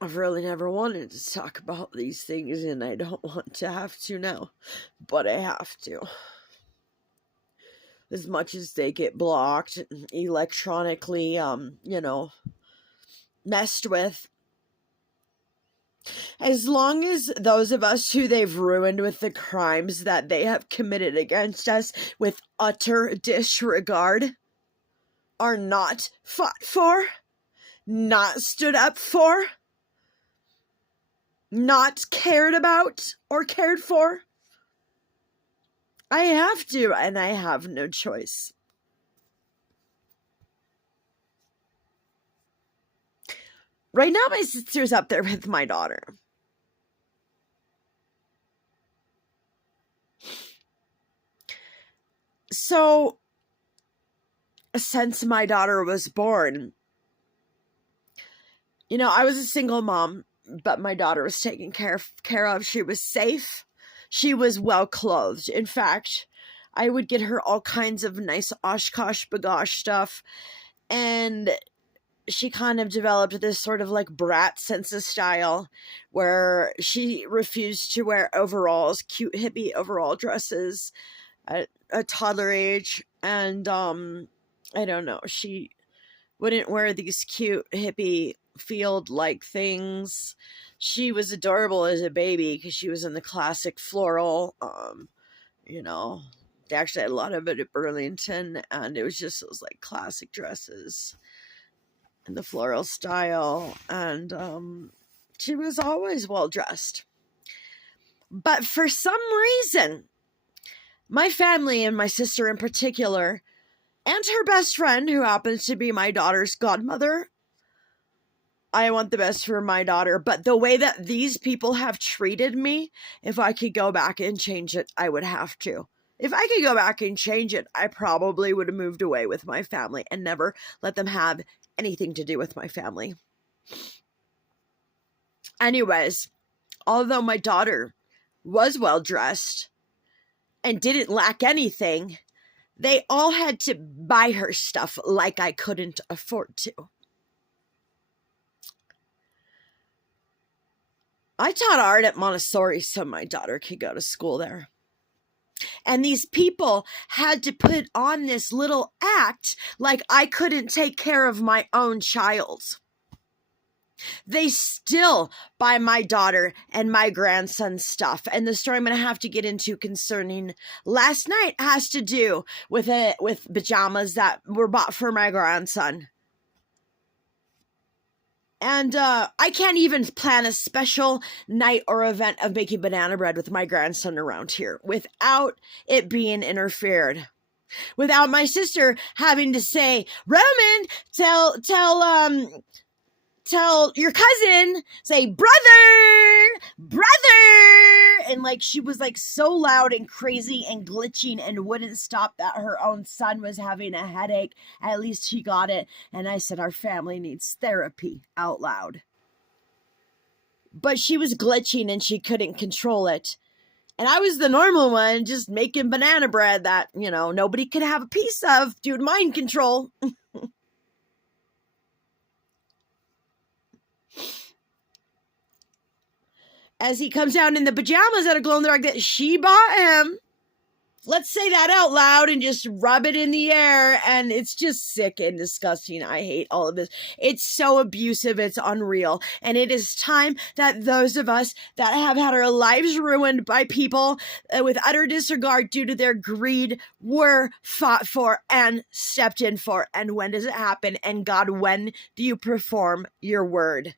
I've really never wanted to talk about these things, and I don't want to have to now, but I have to. As much as they get blocked, electronically, messed with, as long as those of us who they've ruined with the crimes that they have committed against us with utter disregard are not fought for, not stood up for, not cared about or cared for, I have to, and I have no choice. Right now, my sister's up there with my daughter. So, since my daughter was born, I was a single mom, but my daughter was taken care of. She was safe. She was well clothed. In fact, I would get her all kinds of nice Oshkosh bagosh stuff, and she kind of developed this sort of like brat sense of style where she refused to wear overalls, cute hippie overall dresses at a toddler age. And I don't know, she wouldn't wear these cute hippie field like things. She was adorable as a baby because she was in the classic floral, they actually had a lot of it at Burlington, and it was just those like classic dresses in the floral style, and she was always well dressed. But for some reason, my family, and my sister in particular, and her best friend, who happens to be my daughter's godmother, I want the best for my daughter, but the way that these people have treated me, if I could go back and change it, I would have to. If I could go back and change it, I probably would have moved away with my family and never let them have anything to do with my family. Anyways, although my daughter was well dressed and didn't lack anything, they all had to buy her stuff like I couldn't afford to. I taught art at Montessori so my daughter could go to school there. And these people had to put on this little act like I couldn't take care of my own child. They still buy my daughter and my grandson stuff. And the story I'm going to have to get into concerning last night has to do with pajamas that were bought for my grandson. And I can't even plan a special night or event of making banana bread with my grandson around here without it being interfered. Without my sister having to say, Roman, tell your cousin, say, brother, and like she was like so loud and crazy and glitching and wouldn't stop that her own son was having a headache. At least he got it. And I said, our family needs therapy, out loud. But she was glitching and she couldn't control it. And I was the normal one, just making banana bread that, nobody could have a piece of due to mind control. As he comes down in the pajamas that are glow in the dark that she bought him. Let's say that out loud and just rub it in the air. And it's just sick and disgusting. I hate all of this. It's so abusive. It's unreal. And it is time that those of us that have had our lives ruined by people with utter disregard due to their greed were fought for and stepped in for. And when does it happen? And God, when do you perform your word?